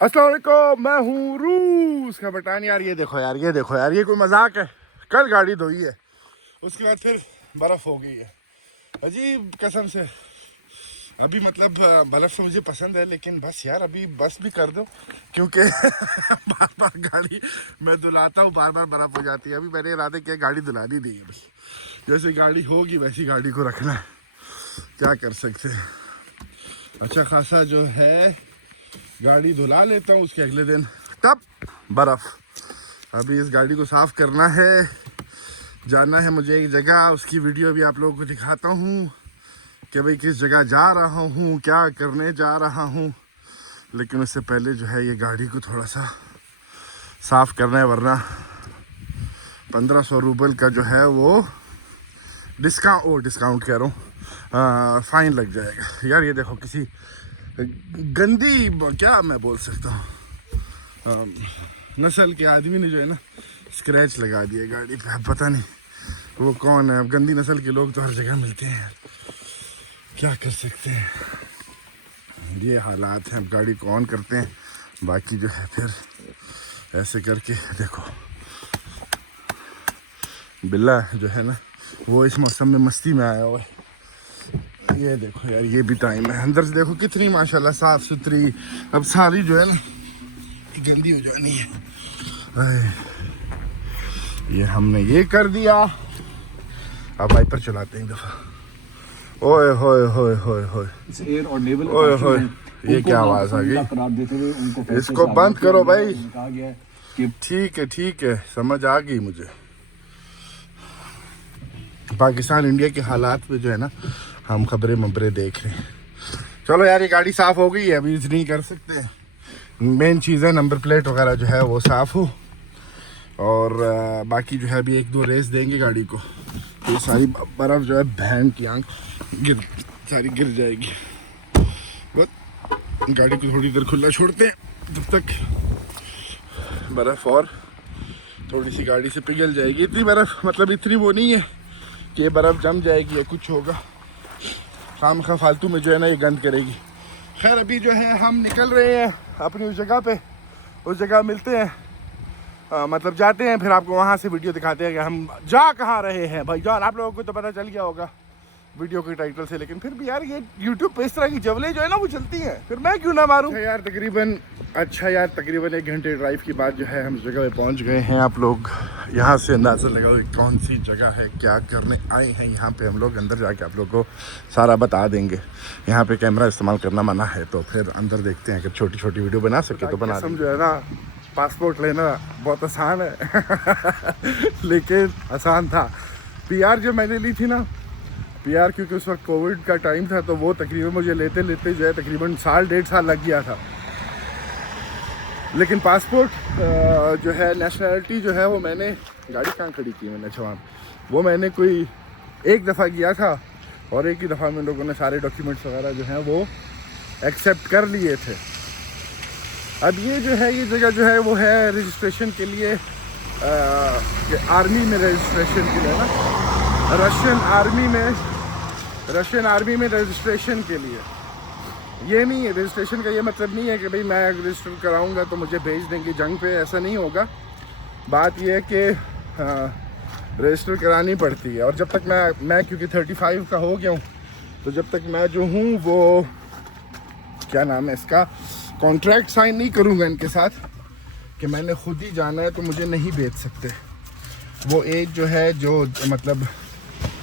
अस्सलाम वालेकुम, मैं हूँ रूस का बटान। यार ये देखो यार, ये देखो यार, ये कोई मजाक है। कल गाड़ी धोई है, उसके बाद फिर बर्फ़ हो गई है। अजीब कसम से। अभी मतलब बर्फ़ तो मुझे पसंद है, लेकिन बस यार अभी बस भी कर दो, क्योंकि बार बार गाड़ी मैं धुलाता हूँ, बार बार बर्फ़ हो जाती है। अभी मैंने इरादे किया गाड़ी धुलानी नहीं है, बस जैसे गाड़ी होगी वैसी गाड़ी को रखना है। क्या कर सकते हैं। अच्छा खासा जो है गाड़ी धुला लेता हूँ, उसके अगले दिन तब बर्फ़। अभी इस गाड़ी को साफ़ करना है, जाना है मुझे एक जगह। उसकी वीडियो भी आप लोगों को दिखाता हूँ कि भाई किस जगह जा रहा हूँ, क्या करने जा रहा हूँ। लेकिन उससे पहले जो है ये गाड़ी को थोड़ा सा साफ़ करना है, वरना 1500 रूबल का जो है वो डिस्काउंट कह रहा हूँ, फ़ाइन लग जाएगा। यार ये देखो, किसी गंदी, क्या मैं बोल सकता हूँ, नस्ल के आदमी ने जो है ना स्क्रैच लगा दिया गाड़ी पे। अब पता नहीं वो कौन है। अब गंदी नस्ल के लोग तो हर जगह मिलते हैं, क्या कर सकते हैं। ये हालात हैं। अब गाड़ी को ऑन करते हैं, बाकी जो है फिर ऐसे करके देखो। बिल्ला जो है ना वो इस मौसम में मस्ती में आया हुआ है। ये देखो यार, ये भी टाइम है। अंदर से देखो कितनी माशाल्लाह साफ सुथरी। अब सारी जो है ना गंदी हो जानी है। ये हमने ये कर दिया। अब वाइपर चलाते हैं एक दफा। ओए होए होए होए होए ओए होए, ये क्या आवाज आ गई। इसको बंद करो भाई। ठीक है, समझ आ गई मुझे। पाकिस्तान इंडिया के हालात पे जो है ना हम खबरें मबरे देख रहे हैं। चलो यार, ये गाड़ी साफ़ हो गई है, अभी नहीं कर सकते। मेन चीज़ है नंबर प्लेट वगैरह जो है वो साफ़ हो, और बाकी जो है अभी एक दो रेस देंगे गाड़ी को। ये सारी बर्फ़ जो है बहन की आंख सारी गिर जाएगी। बस गाड़ी को थोड़ी देर खुला छोड़ते हैं, तब तक बर्फ़ और थोड़ी सी गाड़ी से पिघल जाएगी। इतनी बर्फ़ मतलब इतनी वो नहीं है कि ये बर्फ़ जम जाएगी या कुछ होगा। खामखा फालतू में जो है ना ये गंद करेगी। खैर अभी जो है हम निकल रहे हैं अपनी उस जगह पे। उस जगह मिलते हैं, मतलब जाते हैं, फिर आपको वहाँ से वीडियो दिखाते हैं कि हम जा कहाँ रहे हैं। भाई जान, आप लोगों को तो पता चल गया होगा वीडियो के टाइटल से, लेकिन फिर भी यार ये YouTube पे इस तरह की जवलें जो है ना वो चलती हैं, फिर मैं क्यों ना मारूं। यार तकरीबन 1 घंटे ड्राइव के बाद जो है हम जगह पे पहुंच गए हैं। आप लोग यहाँ से अंदाज़ा लगाओ कौन सी जगह है, क्या करने आए हैं यहाँ पे हम लोग। अंदर जाके आप लोग को सारा बता देंगे। यहाँ पे कैमरा इस्तेमाल करना मना है, तो फिर अंदर देखते हैं। अगर छोटी छोटी वीडियो बना सके तो बना। समझो है ना, पासपोर्ट लेना बहुत आसान है लेकिन आसान था। PR जो मैंने ली थी ना, PR, क्योंकि उस वक्त कोविड का टाइम था, तो वो तकरीबन मुझे लेते लेते जो है तकरीबन 1.5 साल लग गया था। लेकिन पासपोर्ट जो है, नेशनैलिटी जो है वो मैंने, गाड़ी कहाँ खड़ी की मैंने जवान, वो मैंने कोई एक दफ़ा किया था, और एक ही दफ़ा में लोगों ने सारे डॉक्यूमेंट्स वगैरह जो हैं वो एक्सेप्ट कर लिए थे। अब ये जो है, ये जगह जो है वो है रजिस्ट्रेशन के लिए, आर्मी में रजिस्ट्रेशन के लिए ना, रशियन आर्मी में रजिस्ट्रेशन के लिए। ये नहीं है रजिस्ट्रेशन का, ये मतलब नहीं है कि भाई मैं रजिस्टर कराऊंगा तो मुझे भेज देंगे जंग पे, ऐसा नहीं होगा। बात ये है कि रजिस्टर करानी पड़ती है। और जब तक मैं क्योंकि 35 का हो गया हूँ, तो जब तक मैं जो हूँ वो क्या नाम है इसका, कॉन्ट्रैक्ट साइन नहीं करूँगा इनके साथ कि मैंने खुद ही जाना है, तो मुझे नहीं भेज सकते। वो एज जो है, जो मतलब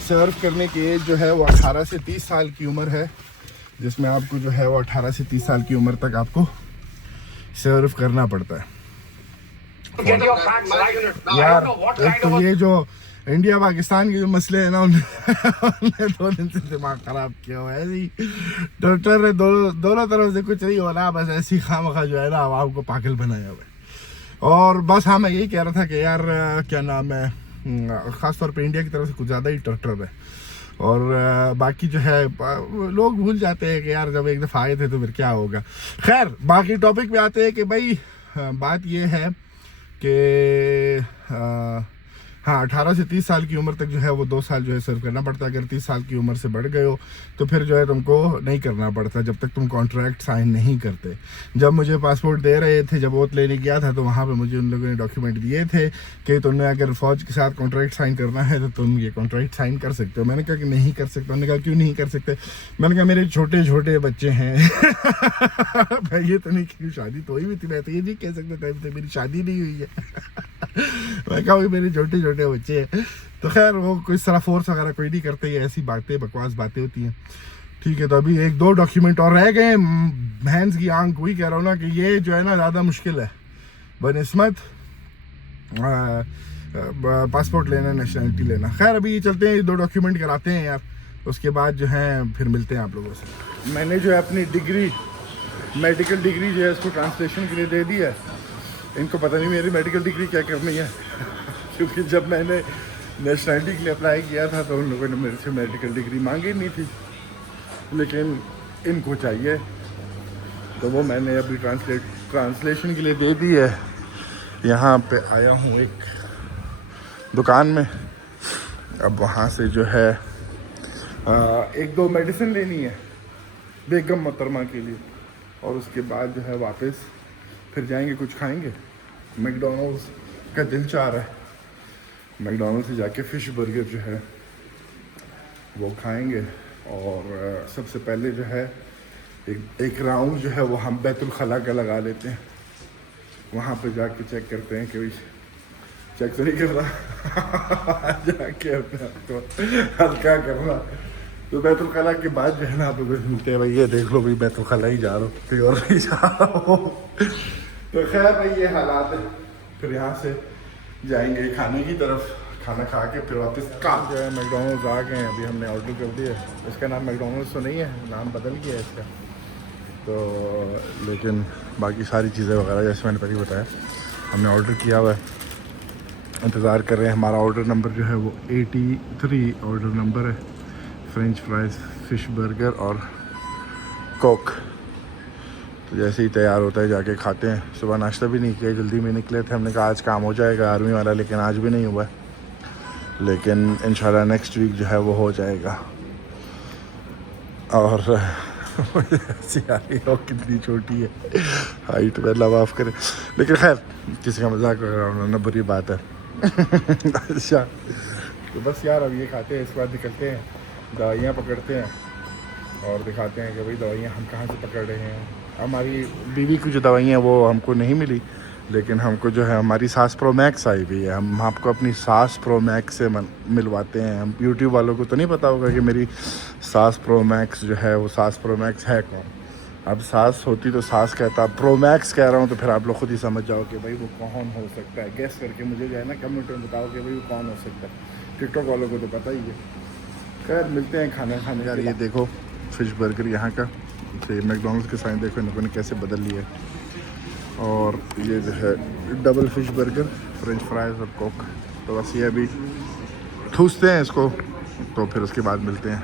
सर्व करने की एज जो है वो 18 से 30 साल की उम्र है, जिसमें आपको जो है वो 18 से 30 साल की उम्र तक आपको सर्व करना पड़ता है। यार एक तो ये जो इंडिया पाकिस्तान के जो मसले हैं ना, उन्हें 2 दिन से दिमाग ख़राब किया हुआ है। डॉक्टर ने दोनों तरफ से कुछ नहीं हो रहा, बस ऐसी खामखा जो है ना आवाम को पागल बनाया हुआ है। और बस हाँ, मैं यही कह रहा था कि यार क्या नाम है, ख़ास तौर पे इंडिया की तरफ से कुछ ज़्यादा ही टर्टर है। और बाकी जो है लोग भूल जाते हैं कि यार जब एक दफ़ा आए थे तो फिर क्या होगा। खैर बाकी टॉपिक पे आते हैं कि भाई बात ये है कि हाँ 18 से 30 साल की उम्र तक जो है वो 2 साल जो है सर्व करना पड़ता है। अगर 30 साल की उम्र से बढ़ गए हो तो फिर जो है तुमको नहीं करना पड़ता जब तक तुम कॉन्ट्रैक्ट साइन नहीं करते। जब मुझे पासपोर्ट दे रहे थे, जब ओथ लेने गया था, तो वहाँ पे मुझे उन लोगों ने डॉक्यूमेंट दिए थे कि तुमने अगर फ़ौज के साथ कॉन्ट्रैक्ट साइन करना है तो तुम ये कॉन्ट्रैक्ट साइन कर सकते हो। मैंने कहा कि नहीं कर सकता। उन्होंने कहा क्यों नहीं कर सकते? मैंने कहा मेरे छोटे छोटे बच्चे हैं। मैं ये तो नहीं कि शादी तो हुई भी थी, मैं तो ये नहीं कह सकता टाइम तक मेरी शादी नहीं हुई है। मैं कहा मेरे छोटे छोटे बच्चे हैं। तो खैर वो कोई तरह फोर्स वगैरह कोई नहीं करते, ये ऐसी बातें बकवास बातें होती हैं। ठीक है, तो अभी 1-2 डॉक्यूमेंट और रह गए। भैंस की आंख, वही कह रहा हूँ ना कि ये जो है ना ज़्यादा मुश्किल है बनिस्मत पासपोर्ट लेना, नेशनलिटी लेना। खैर अभी चलते हैं, 2 डॉक्यूमेंट कराते हैं यार, उसके बाद जो है फिर मिलते हैं आप लोगों से। मैंने जो है अपनी डिग्री, मेडिकल डिग्री जो है इसको ट्रांसलेशन के लिए दे दी है। इनको पता नहीं मेरी मेडिकल डिग्री क्या करनी है क्योंकि जब मैंने नेशनलिटी के लिए अप्लाई किया था तो उन लोगों ने मेरे से मेडिकल डिग्री मांगी नहीं थी, लेकिन इनको चाहिए, तो वो मैंने अभी ट्रांसलेशन के लिए दे दी है। यहाँ पे आया हूँ एक दुकान में, अब वहाँ से जो है 1-2 मेडिसिन लेनी है बेगम मोहतरमा के लिए, और उसके बाद जो है वापस फिर जाएंगे, कुछ खाएंगे। मैकडॉनल्ड्स का दिल चाह रहा है, मैकडॉनल्ड्स से जाके फ़िश बर्गर जो है वो खाएंगे। और सबसे पहले जो है एक राउंड जो है वो हम बैतुल खला का लगा लेते हैं। वहाँ पे जाके चेक करते हैं कि भाई चेक तो नहीं कर रहा जाके अपने आप को हल्का करना। तो बैतुल खला के बाद जो है ना आप लोग मिलते हैं। भाई ये देख लो भाई बैतुल खला ही जा रहा हूँ, कहीं और नहीं जा रहा हूँ। तो खैर भाई ये हालात है। फिर यहाँ से जाएंगे खाने की तरफ, खाना खा के फिर वापस काम। जो है मैकडॉनल्ड्स आ गए हैं, अभी हमने ऑर्डर कर दिया है। इसका नाम मैकडॉनल्ड्स तो नहीं है, नाम बदल गया है इसका, तो लेकिन बाकी सारी चीज़ें वगैरह जैसे मैंने पहले बताया हमने ऑर्डर किया हुआ है, इंतज़ार कर रहे हैं। हमारा ऑर्डर नंबर जो है वो 83 ऑर्डर नंबर है। फ्रेंच फ्राइज़, फ़िश बर्गर और कोक। तो जैसे ही तैयार होता है जाके खाते हैं। सुबह नाश्ता भी नहीं किया, जल्दी में निकले थे, हमने कहा आज काम हो जाएगा आर्मी वाला, लेकिन आज भी नहीं हुआ है, लेकिन इंशाल्लाह नेक्स्ट वीक जो है वो हो जाएगा। और सियारी हो कितनी छोटी है, हाइट में अल्लाह माफ़ करे, लेकिन खैर किसी का मजाक उन्होंने बुरी बात है। अच्छा तो बस यार अब ये खाते हैं, इसके बाद निकलते हैं, दवाइयाँ पकड़ते हैं और दिखाते हैं कि भाई दवाइयाँ हम कहाँ से पकड़ रहे हैं। हमारी बीवी की जो दवाइयाँ वो हमको नहीं मिली, लेकिन हमको जो है हमारी सास प्रो मैक्स आई हुई है। हम आपको अपनी सास प्रो मैक्स से मिलवाते हैं। हम यूट्यूब वालों को तो नहीं पता होगा कि मेरी सास प्रो मैक्स जो है वो सास प्रो मैक्स है कौन। अब सास होती तो सास कहता, प्रो मैक्स कह रहा हूँ तो फिर आप लोग खुद ही समझ जाओ कि भाई वो कौन हो सकता है। गैस करके मुझे जो है ना कमेंट में बताओ कि भाई वो कौन हो सकता है। टिकटॉक वालों को तो पता ही है। खैर मिलते हैं खाना खाने। यार ये देखो फ़िश बर्गर यहाँ का, तो मैकडॉनल्ड्स के साइन देखो इन लोगों ने कैसे बदल लिया है। और ये जो है double fish burger, French fries और कोक। तो बस ये अभी ठूसते हैं इसको, तो फिर उसके बाद मिलते हैं।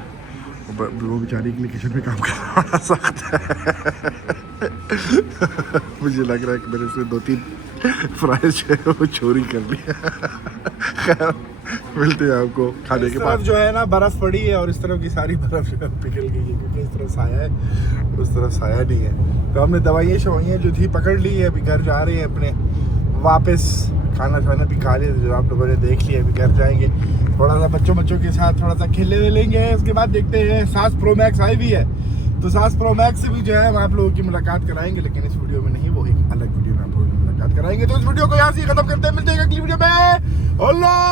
वो बेचारी के लिए किचन में काम करना बड़ा सख्त है। मुझे लग रहा है कि मेरे से 2-3 फ्राइज जो है वो चोरी कर लिया। खैर मिलते हैं आपको खाने के बाद। जो है ना बर्फ़ पड़ी है और इस तरफ की सारी बर्फ़ जो है पिघल गई है, क्योंकि इस तरफ साया है, उस तरफ साया नहीं है। तो हमने दवाइयाँ शवाइयाँ जो थी पकड़ ली है, अभी घर जा रहे हैं अपने वापस। खाना खाना भी खा लिया जो आप लोगों ने देख लिया, अभी घर जाएंगे, थोड़ा सा बच्चों के साथ थोड़ा सा खेलने लेंगे। उसके बाद देखते हैं सास प्रो मैक्स आई भी है, तो सास प्रो मैक्स से भी जो है हम आप लोगों की मुलाकात कराएंगे, लेकिन इस वीडियो में नहीं, वो एक अलग वीडियो में आप लोगों की मुलाकात कराएंगे। तो इस वीडियो को यहाँ से ख़त्म करते हैं, मिलते हैं अगली वीडियो में। अल्लाह।